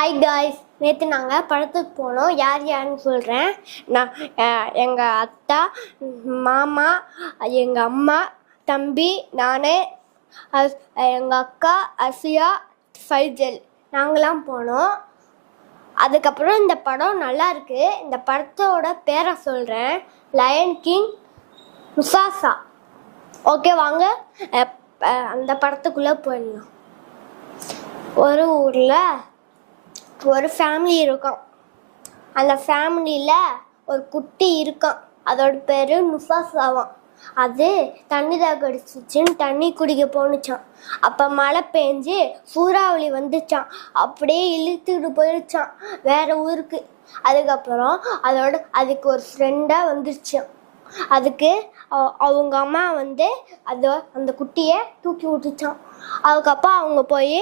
Hi guys, நேற்று நாங்கள் படத்துக்கு போனோம். யார் யாருன்னு சொல்கிறேன். நான் எங்கள் அத்தா, மாமா, எங்கள் அம்மா, தம்பி, நான், எங்கள் அக்கா அசியா, ஃபைஜல் நாங்களாம் போனோம். அதுக்கப்புறம் இந்த படம் நல்லா இருக்கு. இந்த படத்தோட பேரை சொல்கிறேன், லயன் கிங் முசாசா. ஓகே, வாங்க அந்த படத்துக்குள்ளே போயிடலாம். ஒரு ஊரில் ஒரு ஃபேமிலி இருக்கும். அந்த ஃபேமிலியில் ஒரு குட்டி இருக்கும். அதோட பேர் முசாசாவாம். அது தண்ணி கடிச்சிச்சின்னு தண்ணி குடிக்க போணுச்சான். அப்போ மழை பெஞ்சு சூறாவளி வந்துச்சான். அப்படியே இழுத்துக்கிட்டு போயிடுச்சான் வேற ஊருக்கு. அதுக்கப்புறம் அதுக்கு ஒரு ஃப்ரெண்டாக வந்துருச்சான். அதுக்கு அவங்க அம்மா அந்த குட்டியை தூக்கி விட்டுச்சான். அதுக்கப்புறம் அவங்க போய்